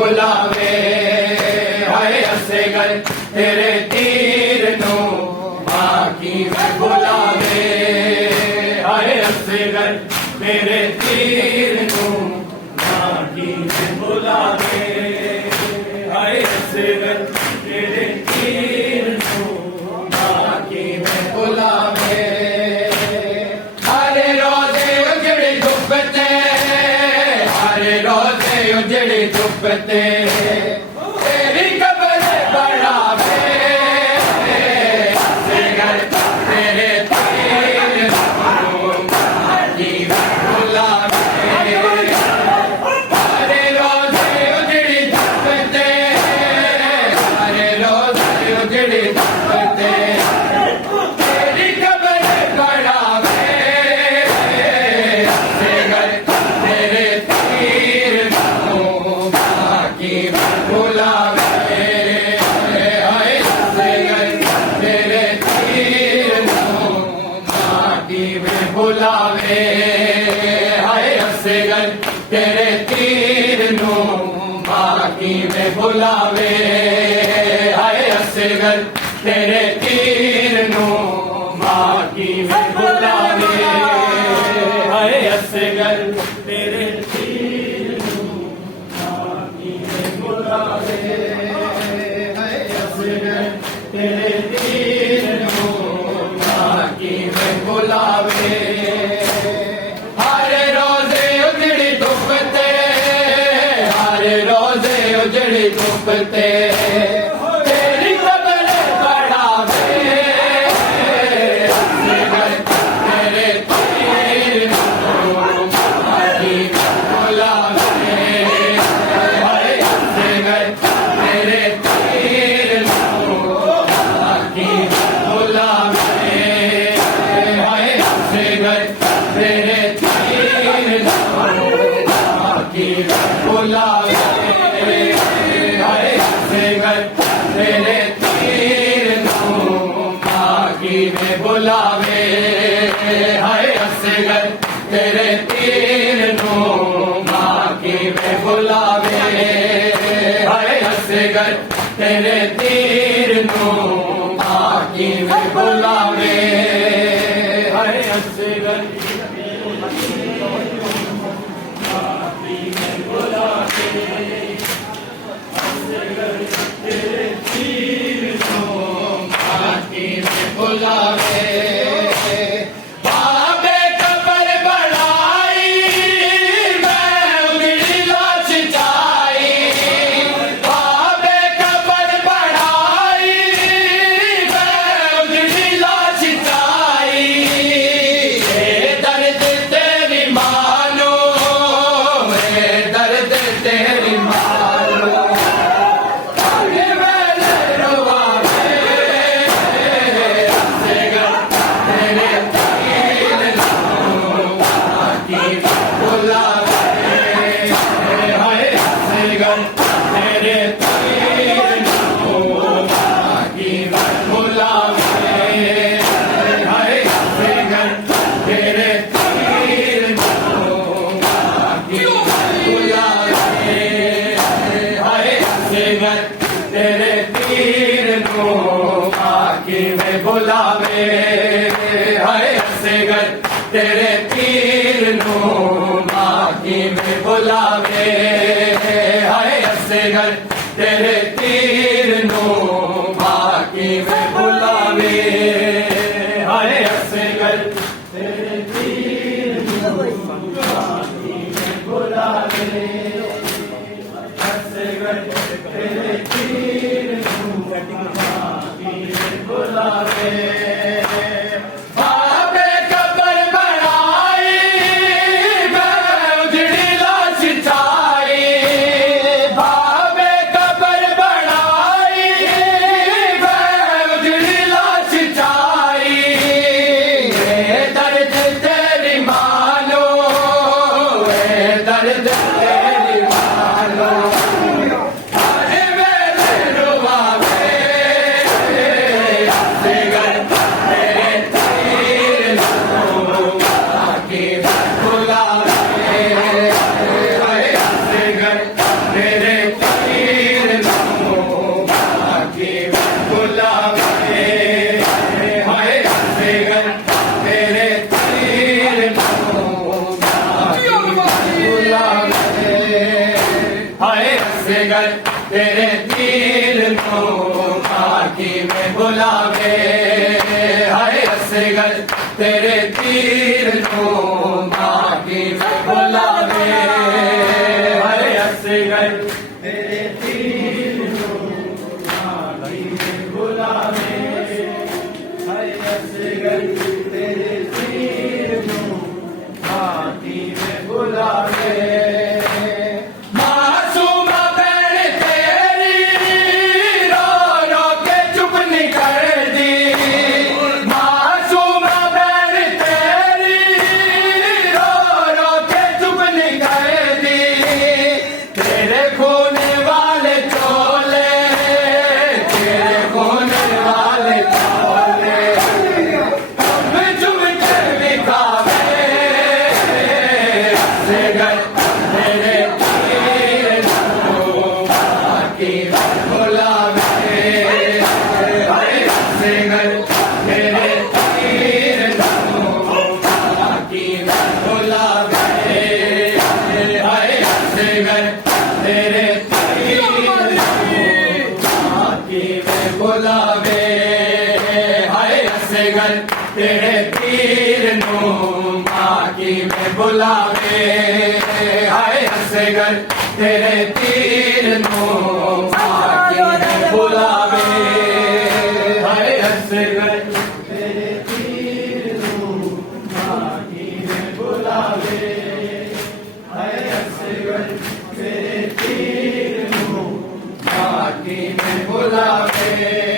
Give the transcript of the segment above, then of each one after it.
बुलावे हाय असगर तेरे तीर नू बाकी में बुलावे हाय असगर तेरे तीर नू बाकी में बुलावे हाय असगर तेरे तीर नू बाकी में बुलावे हरे रोजे उजड़ी धुपते हरे रोजे उजड़ी धुपते तेरी कब्र बढ़ावे असगर तेरे तीर नू बाकी में बुलावे हरे रोजे उजड़ी धुपते हरे रोजे उजड़ी धुपते तेरी कब्र बढ़ावे असगर तेरे तीर नू बाकी में बुलावे हाय असगर तेरे तीर नू बाकी में बुलावे हाय असगर तेरे तीर नू बाकी में बुलावे हाय असगर तेरे तीर नू बाकी में बुलावे हाय असगर तेरे तीर नू बाकी में बुलावे हाय असगर तेरे तीर नू बाकी में बुलावे हरे रोजे उजड़ी धुपते हरे रोजे उजड़ी धुपते तेरी कब्र बढ़ावे असगर तेरे तीर नू बाकी में बुलावे हाय असगर तेरे तीर नू बाकी में बुलावे हाय असगर तेरे तीर नू बाकी में बुलावे हाय असगर तेरे तीर नू बाकी में बुलावे हाय असगर तेरे तीर नू बाकी में बुलावे हाय असगर तेरे तीर नू बाकी में बुलावे हाय असगर बाकी में बुलावे असगर तेरे तीर नू बाकी में बुलावे बाबे कब्र बढ़ाई मैं उजड़ी लाश जाई बाबे कब्र बढ़ाई मैं उजड़ी लाश जाई ये दर्द तेरी मानो ये दर्द तेरी मानो आगे मैंने रुवावे असगर तेरे तीर नू बाकी में बुलावे हाय असगर तेरे तीर नू बाकी में बुलावे हाय असगर तेरे तीर नू बाकी में बुलावे हाय असगर तेरे तीर नू बाकी में बुलावे हाय असगर तेरे तीर नू बाकी में बुलावे हाय असगर तेरे तीर नू बाकी में बुलावे हाय असगर तेरे तीर नू बाकी में बुलावे असगर तेरे तीर नू बाकी में बुलावे बाबे कब्र बढ़ाई मैं उजड़ी लाश जाई बाबे कब्र बढ़ाई मैं उजड़ी लाश जाई ये दर्द तेरी मानो ये दर्द तेरी मानो अरे मेरे रुवावे असगर तेरे तीर नू बाकी में बुलावे हाय असगर तेरे असगर तेरे तीर को आखी में बुलावे हाय असगर तेरे तीर को आखी में बुलावे हाय असगर तेरे तीर को आखी में बुलावे हाय असगर तेरे तीर को आखी में बुलावे तेरे तीर नो आखी में बुलावे हाय असगर तेरे तीर नो आखी में बुलावे हाय असगर तेरे तीर नो आखी में बुलावे हाय असगर तेरे तीर नो आखी में बुलावे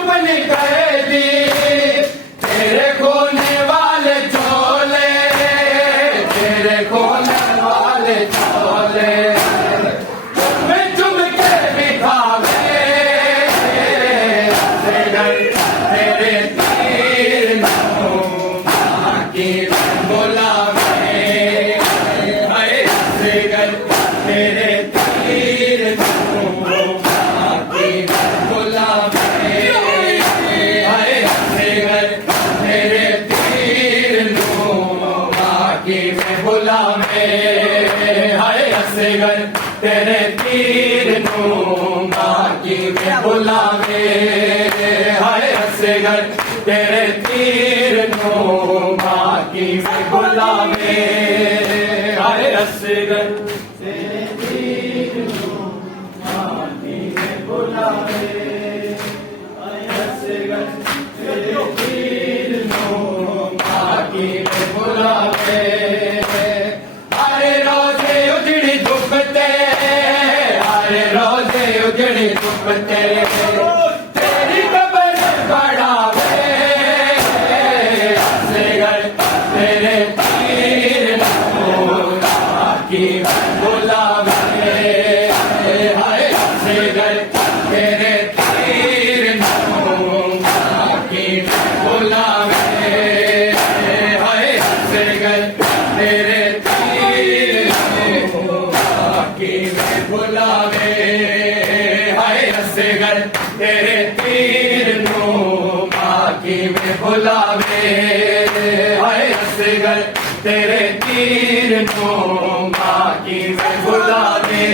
तेरे तीर नो आखी में बुलावे हाय असगर तेरे तीर नो आखी में बुलावे हाय असगर तेरे तीर नो आखी में बुलावे हाय असगर तेरे तीर नो आखी में बुलावे उजड़ी धूप तेरी कबर बढ़ावे असगर तेरे तीर आखी बुलावे हाय असगर तेरे तीर आखी बुलावे हाय असगर तेरे तीर आखी बुलावे असगर तेरे तीर नो आखी में बुलावे हाय असगर तेरे तीर नो आखी में बुलावे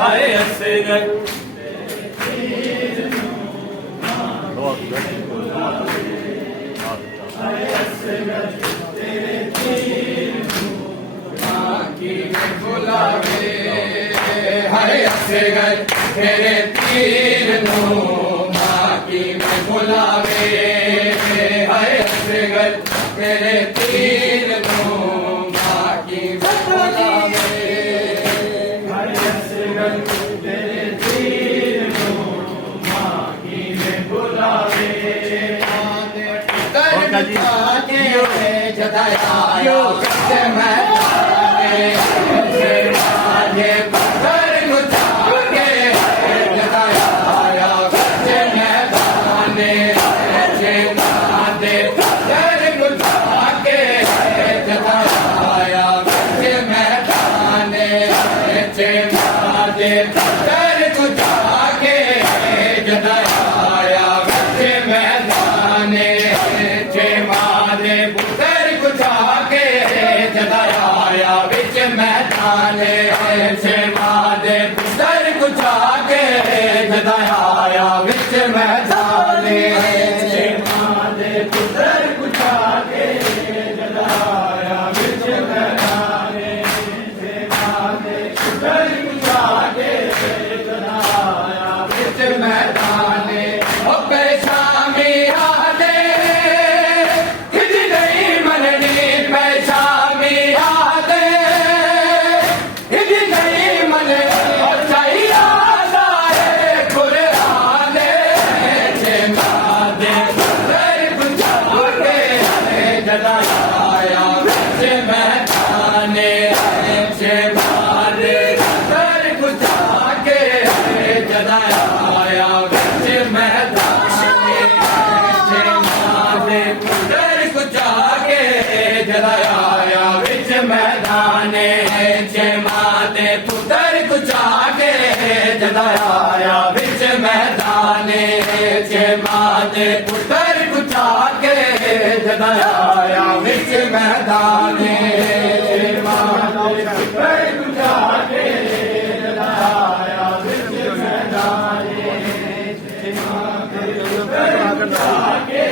हाय असगर तेरे तीर नो आखी में बुलावे हाय असगर तेरे तीर नो आखी में बुलावे हाय असगर तेरे तीर नो आखी में बुलावे हाय असगर तेरे तीर नो आखी में बुलावे हाय असगर तेरे तीर नो आखी में बुलावे जताया मैदाने छे मादे पुत्र कुछ आके जदाया विच मैदाने छे मादे पुत्र कुछ आके जदाया विच मैदाने छे मादे पुत्र कुछ आके जदाया विच मैदाने ओ पेशामी आदे किदी नहीं मननी पेशामी आदे किदी नहीं मननी ओ चाहिए आदाए कुराने छे मादे पुत्र कुछ आके जदाया विच मैदाने छे मादे पुत्र कुछ आके जदाया विच मैदाने छे मादे पुत्र कुछ आके जदाया विच मैदाने छे मादे पुत्र कुछ आके जदाया विच मैदाने छे मादे पुत्र कुछ आके जदाया विच मैदाने छे मादे पुत्र कुछ आके जदाया विच मैदाने छे मादे पुत्र कुछ आके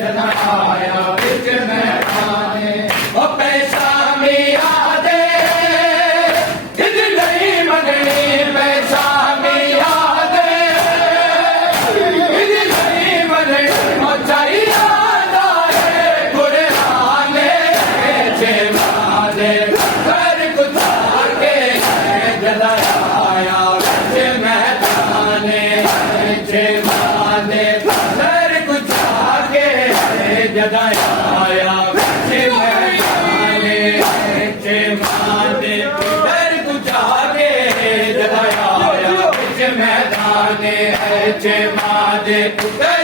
जदाया विच मैदाने ओ पेशामी आदे किद नहीं मननी पेशामी आदे किद नहीं मननी ओ चाहिए आदाए कुराने छे मादे पुत्र कुछ आके जदाया विच मैदाने छे मादे पुत्र कुछ आके जदाया विच मैदाने छे मादे पुत्र कुछ आके जदाया विच मैदाने छे मादे पुत्र